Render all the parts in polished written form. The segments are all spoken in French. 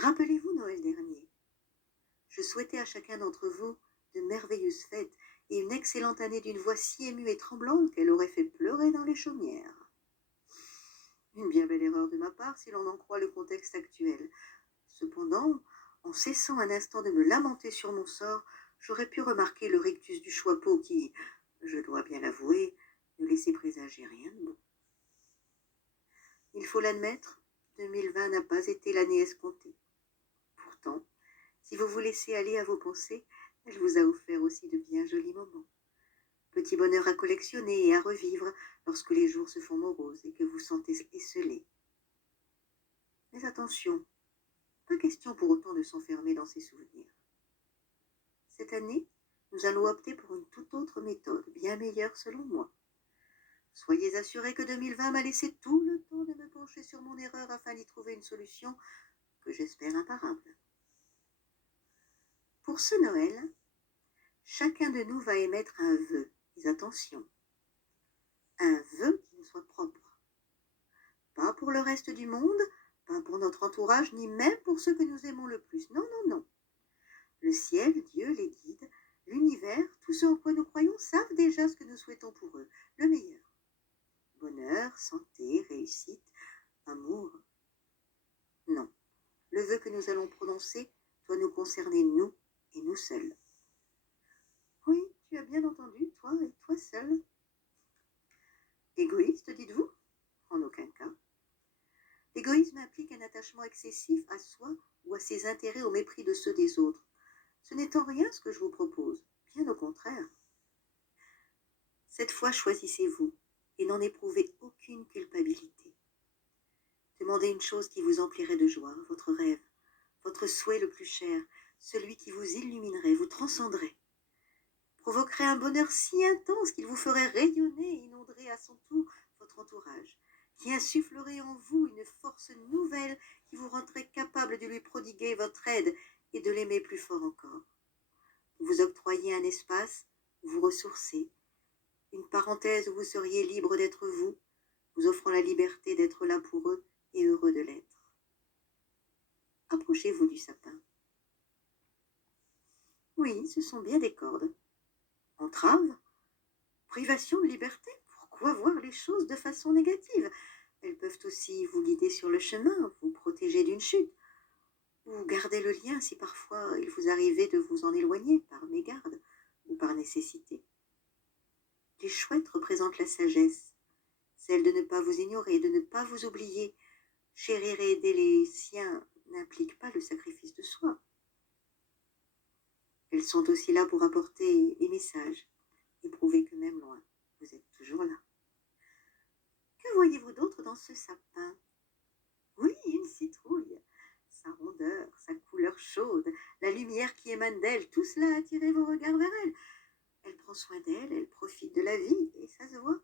Rappelez-vous Noël dernier. Je souhaitais à chacun d'entre vous de merveilleuses fêtes et une excellente année d'une voix si émue et tremblante qu'elle aurait fait pleurer dans les chaumières. Une bien belle erreur de ma part si l'on en croit le contexte actuel. Cependant, en cessant un instant de me lamenter sur mon sort, j'aurais pu remarquer le rictus du choixpeau qui, je dois bien l'avouer, ne laissait présager rien de bon. Il faut l'admettre, 2020 n'a pas été l'année escomptée. Pourtant, si vous vous laissez aller à vos pensées, elle vous a offert aussi de bien jolis moments. Petit bonheur à collectionner et à revivre lorsque les jours se font moroses et que vous sentez esselé. Mais attention, pas question pour autant de s'enfermer dans ses souvenirs. Cette année, nous allons opter pour une toute autre méthode, bien meilleure selon moi. Soyez assurés que 2020 m'a laissé tout le temps de me pencher sur mon erreur afin d'y trouver une solution que j'espère imparable. Pour ce Noël, chacun de nous va émettre un vœu, mais attention, un vœu qui nous soit propre. Pas pour le reste du monde, pas pour notre entourage, ni même pour ceux que nous aimons le plus. Non, non, non. Le ciel, Dieu, les guides, l'univers, tous ceux en quoi nous croyons savent déjà ce que nous souhaitons pour eux, le meilleur. Bonheur, santé, réussite, amour. Non. Le vœu que nous allons prononcer doit nous concerner nous et nous seuls. Oui, tu as bien entendu, toi et toi seul. Égoïste, dites-vous? En aucun cas. L'égoïsme implique un attachement excessif à soi ou à ses intérêts au mépris de ceux des autres. Ce n'est en rien ce que je vous propose, bien au contraire. Cette fois, choisissez-vous et n'en éprouvez aucune culpabilité. Demandez une chose qui vous emplirait de joie, votre rêve, votre souhait le plus cher, celui qui vous illuminerait, vous transcenderait, provoquerait un bonheur si intense qu'il vous ferait rayonner et inonderait à son tour votre entourage, qui insufflerait en vous une force nouvelle qui vous rendrait capable de lui prodiguer votre aide et de l'aimer plus fort encore. Vous octroyez un espace où vous ressourcez, une parenthèse où vous seriez libre d'être vous, vous offrant la liberté d'être là pour eux et heureux de l'être. Approchez-vous du sapin. Oui, ce sont bien des cordes. Entrave, privation de liberté, pourquoi voir les choses de façon négative? Elles peuvent aussi vous guider sur le chemin, vous protéger d'une chute, ou garder le lien si parfois il vous arrivait de vous en éloigner par mégarde ou par nécessité. Les chouettes représentent la sagesse, celle de ne pas vous ignorer, de ne pas vous oublier. Chérir et aider les siens n'implique pas le sacrifice de soi. Elles sont aussi là pour apporter des messages et prouver que même loin, vous êtes toujours là. Que voyez-vous d'autre dans ce sapin? Oui, une citrouille. Sa rondeur, sa couleur chaude, la lumière qui émane d'elle, tout cela a attiré vos regards vers elle. Elle prend soin d'elle, elle profite de la vie, et ça se voit.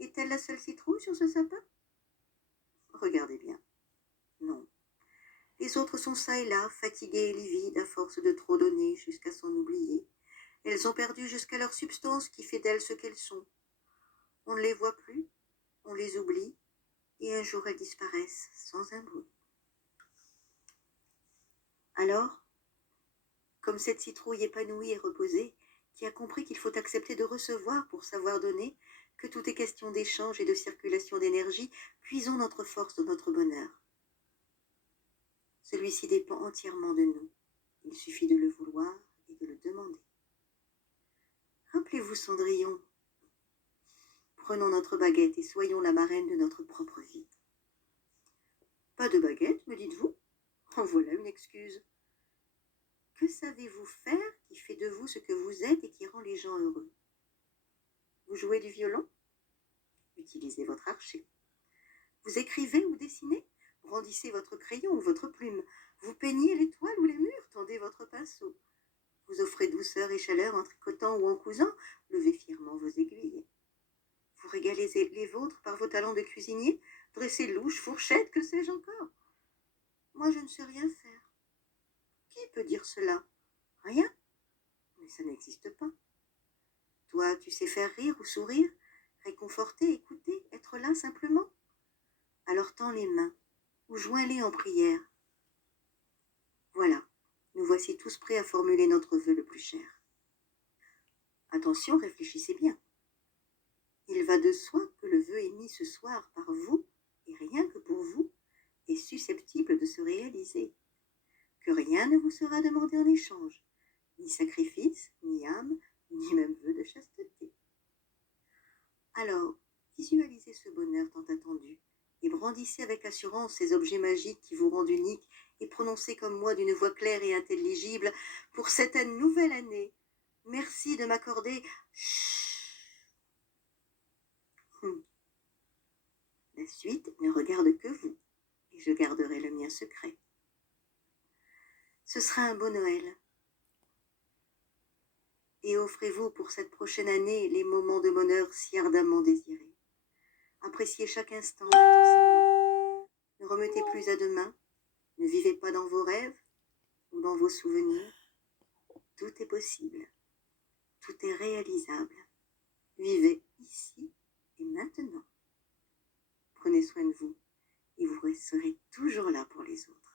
Est-elle la seule citrouille sur ce sapin? Regardez bien. Non. Les autres sont çà et là, fatiguées et livides, à force de trop donner jusqu'à s'en oublier. Elles ont perdu jusqu'à leur substance qui fait d'elles ce qu'elles sont. On ne les voit plus, on les oublie, et un jour elles disparaissent sans un bruit. Alors, comme cette citrouille épanouie et reposée, qui a compris qu'il faut accepter de recevoir pour savoir donner, que tout est question d'échange et de circulation d'énergie, puisons notre force dans notre bonheur. Celui-ci dépend entièrement de nous. Il suffit de le vouloir et de le demander. Rappelez-vous Cendrillon. Prenons notre baguette et soyons la marraine de notre propre vie. Pas de baguette, me dites-vous? En voilà une excuse. Que savez-vous faire qui fait de vous ce que vous êtes et qui rend les gens heureux? Vous jouez du violon? Utilisez votre archet. Vous écrivez ou dessinez? Brandissez votre crayon ou votre plume. Vous peignez les toiles ou les murs? Tendez votre pinceau. Vous offrez douceur et chaleur en tricotant ou en cousant? Levez fièrement vos aiguilles. Vous régalez les vôtres par vos talents de cuisinier? Dressez louches, fourchettes, que sais-je encore? Moi, je ne sais rien faire. Qui peut dire cela? Rien? Mais ça n'existe pas. Toi, tu sais faire rire ou sourire, réconforter, écouter, être là simplement? Alors tends les mains, ou joins-les en prière. Voilà, nous voici tous prêts à formuler notre vœu le plus cher. Attention, réfléchissez bien. Il va de soi que le vœu émis ce soir par vous, et rien que pour vous, est susceptible de se réaliser, que rien ne vous sera demandé en échange, ni sacrifice, ni âme, ni même vœu de chasteté. Alors, visualisez ce bonheur tant attendu, et brandissez avec assurance ces objets magiques qui vous rendent unique, et prononcez comme moi d'une voix claire et intelligible, pour cette nouvelle année, merci de m'accorder... La suite ne regarde que vous, et je garderai le mien secret. Ce sera un beau Noël. Et offrez-vous pour cette prochaine année les moments de bonheur si ardemment désirés. Appréciez chaque instant intensément. Ne remettez plus à demain. Ne vivez pas dans vos rêves ou dans vos souvenirs. Tout est possible. Tout est réalisable. Vivez ici et maintenant. Prenez soin de vous et vous serez toujours là pour les autres.